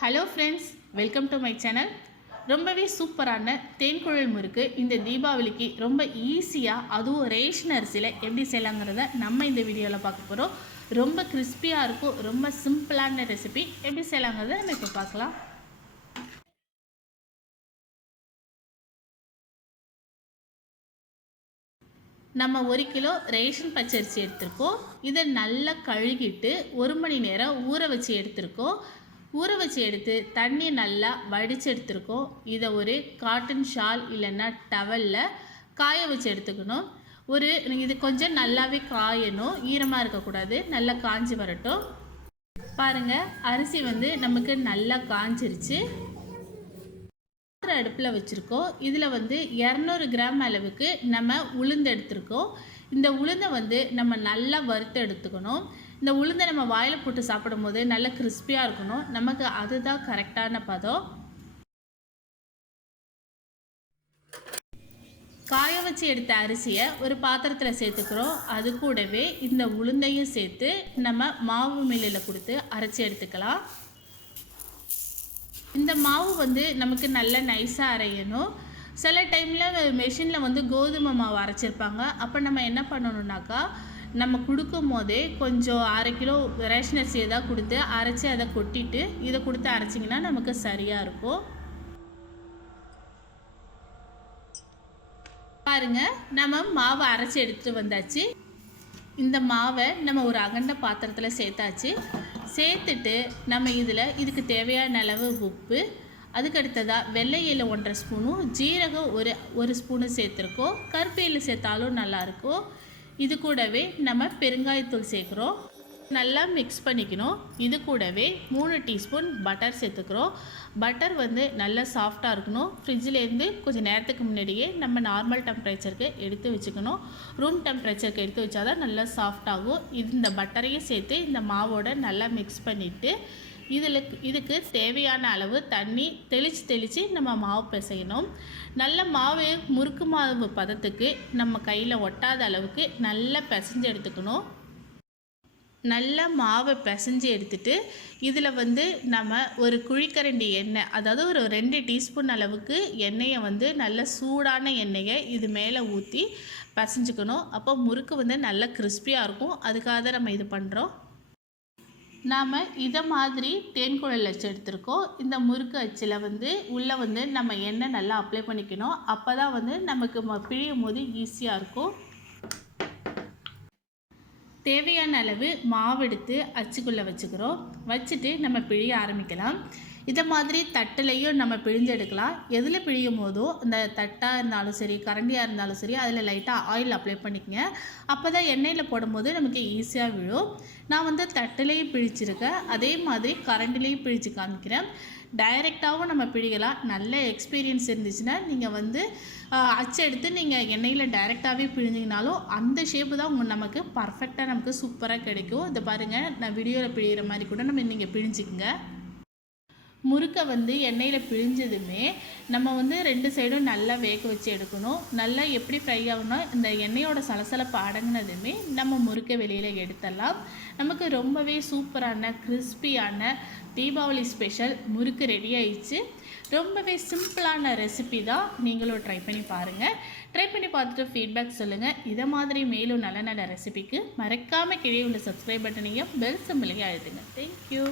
Hello friends welcome to my channel ரொம்பவே சூப்பரான தேன்குழல் முறுக்கு. இந்த தீபாவளிக்கு ரொம்ப ஈஸியாக அதுவும் ரேஷன் அரிசியில் எப்படி செய்யலாங்கிறத நம்ம இந்த வீடியோவில் பார்க்க போகிறோம் ரொம்ப கிறிஸ்பியாக இருக்கும் ரொம்ப சிம்பிளான ரெசிபி எப்படி செய்யலாங்கிறத நம்ம இப்போ பார்க்கலாம். நம்ம ஒரு கிலோ ரேஷன் பச்சரிசி எடுத்திருக்கோம். இதை நல்லா கழுகிட்டு ஒரு மணி நேரம் ஊற வச்சு எடுத்திருக்கோம். ஊற வச்சு எடுத்து தண்ணி நல்லா வடித்து எடுத்துருக்கோம். இதை ஒரு காட்டன் ஷால் இல்லைன்னா டவலில் காய வச்சு எடுத்துக்கணும். ஒரு இது கொஞ்சம் நல்லாவே காயணும். ஈரமாக இருக்கக்கூடாது. நல்லா காஞ்சி வரட்டும். பாருங்கள் அரிசி வந்து நமக்கு நல்லா காஞ்சிருச்சு. அடுப்பில் வச்சுருக்கோம். இதில் வந்து இரநூறு கிராம் அளவுக்கு நம்ம உளுந்து எடுத்துருக்கோம். இந்த உளுந்தை வந்து நம்ம நல்லா வறுத்து எடுத்துக்கணும். இந்த உளுந்தை நம்ம வாயில் போட்டு சாப்பிடும் போது கிறிஸ்பியாக இருக்கணும். நமக்கு அதுதான் கரெக்டான பதம். காய வச்சு எடுத்த அரிசியை ஒரு பாத்திரத்தில் சேர்த்துக்கிறோம். அது கூடவே இந்த உளுந்தையும் சேர்த்து நம்ம மாவு மில்லில் கொடுத்து அரைச்சி எடுத்துக்கலாம். இந்த மாவு வந்து நமக்கு நல்ல நைஸாக அரையணும். சில டைமில் மெஷினில் வந்து கோதுமை மாவு அரைச்சிருப்பாங்க. அப்போ நம்ம என்ன பண்ணணுன்னாக்கா நம்ம கொடுக்கும் போதே கொஞ்சம் அரை கிலோ ரேஷன் அரிசி எதாவது கொடுத்து அரைச்சி அதை கொட்டிட்டு இதை கொடுத்து அரைச்சிங்கன்னா நமக்கு சரியாக இருக்கும். பாருங்க நம்ம மாவை அரைச்சி எடுத்துகிட்டு வந்தாச்சு. இந்த மாவை நம்ம ஒரு அகண்ட பாத்திரத்தில் சேர்த்தாச்சு. சேர்த்துட்டு நம்ம இதில் இதுக்கு தேவையான அளவு உப்பு அதுக்கடுத்ததாக வெள்ளை இலை ஒன்றரை ஸ்பூனும் ஜீரகம் ஒரு ஒரு ஸ்பூனு சேர்த்துருக்கோம். கருப்பு இலை சேர்த்தாலும் நல்லாயிருக்கும் இது கூடவே நம்ம பெருங்காயத்தூள் சேர்க்குறோம். நல்லா மிக்ஸ் பண்ணிக்கணும். இது கூடவே மூணு டீஸ்பூன் பட்டர் சேர்த்துக்கிறோம். பட்டர் வந்து நல்லா சாஃப்டாக இருக்கணும். ஃப்ரிட்ஜிலேருந்து கொஞ்சம் நேரத்துக்கு முன்னாடியே நம்ம நார்மல் டெம்பரேச்சருக்கு எடுத்து வச்சுக்கணும். ரூம் டெம்பரேச்சருக்கு எடுத்து வச்சா தான் நல்லா சாஃப்டாகும் இது இந்த பட்டரையும் சேர்த்து இந்த மாவோட நல்லா மிக்ஸ் பண்ணிவிட்டு இதில் இதுக்கு தேவையான அளவு தண்ணி தெளித்து தெளித்து நம்ம மாவு பிசையணும். நல்ல மாவு முறுக்கு மாவு பதத்துக்கு நம்ம கையில் ஒட்டாத அளவுக்கு நல்லா பிசைஞ்சு எடுத்துக்கணும். நல்லா மாவை பிசைஞ்சு எடுத்துட்டு இதில் வந்து நம்ம ஒரு குழிக்கரண்டி எண்ணெய் அதாவது ஒரு ரெண்டு டீஸ்பூன் அளவுக்கு எண்ணெயை வந்து நல்ல சூடான எண்ணெயை இது மேலே ஊற்றி பிசைஞ்சுக்கணும். அப்போ முறுக்கு வந்து நல்லா கிறிஸ்பியாக இருக்கும். அதுக்காக தான் நம்ம இது பண்ணுறோம் நாம் இதை மாதிரி தேன்குழல் அச்சு எடுத்திருக்கோம் இந்த முறுக்கு அச்சில் வந்து உள்ளே வந்து நம்ம எண்ணெய் நல்லா அப்ளை பண்ணிக்கணும். அப்போ தான் வந்து நமக்கு பிழியும் போது ஈஸியாக இருக்கும். தேவையான அளவு மாவு எடுத்து அச்சுக்குள்ளே வச்சுக்கிறோம். வச்சுட்டு நம்ம பிழிய ஆரம்பிக்கலாம். இதை மாதிரி தட்டுலேயும் நம்ம பிழிஞ்செடுக்கலாம். எதில் பிழியும் போதோ இந்த தட்டாக இருந்தாலும் சரி கரண்டியாக இருந்தாலும் சரி அதில் லைட்டாக ஆயில் அப்ளை பண்ணிக்கங்க. அப்போ தான் எண்ணெயில் போடும்போது நமக்கு ஈஸியாக விழும். நான் வந்து தட்டுலேயும் பிழிச்சிருக்கேன். அதே மாதிரி கரண்டிலையும் பிழிச்சு காமிக்கிறேன். டைரெக்டாகவும் நம்ம பிழிகலாம் நல்ல எக்ஸ்பீரியன்ஸ் இருந்துச்சுன்னா நீங்கள் வந்து அச்சு எடுத்து நீங்கள் எண்ணெயில் டைரெக்டாகவே பிழிஞ்சிங்கனாலும் அந்த ஷேப்பு தான் உங்கள் நமக்கு பர்ஃபெக்டாக நமக்கு சூப்பராக கிடைக்கும். இதை பாருங்கள் நான் வீடியோவில் பிழிகிற மாதிரி கூட நம்ம நீங்கள் பிழிஞ்சிக்கங்க. முறுக்கை வந்து எண்ணெயில் பிழிஞ்சதுமே நம்ம வந்து ரெண்டு சைடும் நல்லா வேக வச்சு எடுக்கணும். நல்லா எப்படி ஃப்ரை ஆகணும் இந்த எண்ணெயோட சலசலப்பு அடங்கினதுமே நம்ம முறுக்கை வெளியில் எடுத்துடலாம். நமக்கு ரொம்பவே சூப்பரான கிறிஸ்பியான தீபாவளி ஸ்பெஷல் முறுக்கு ரெடி ஆயிடுச்சு. ரொம்பவே சிம்பிளான ரெசிபி தான் நீங்களும் ட்ரை பண்ணி பாருங்கள் ட்ரை பண்ணி பார்த்துட்டு ஃபீட்பேக் சொல்லுங்கள் இதை மாதிரி மேலும் நல்ல நல்ல ரெசிபிக்கு மறக்காமல் கீழே உள்ள சப்ஸ்கிரைப் பட்டனையும் பெல் சிம்பிளையும் அழுதுங்க தேங்க்யூ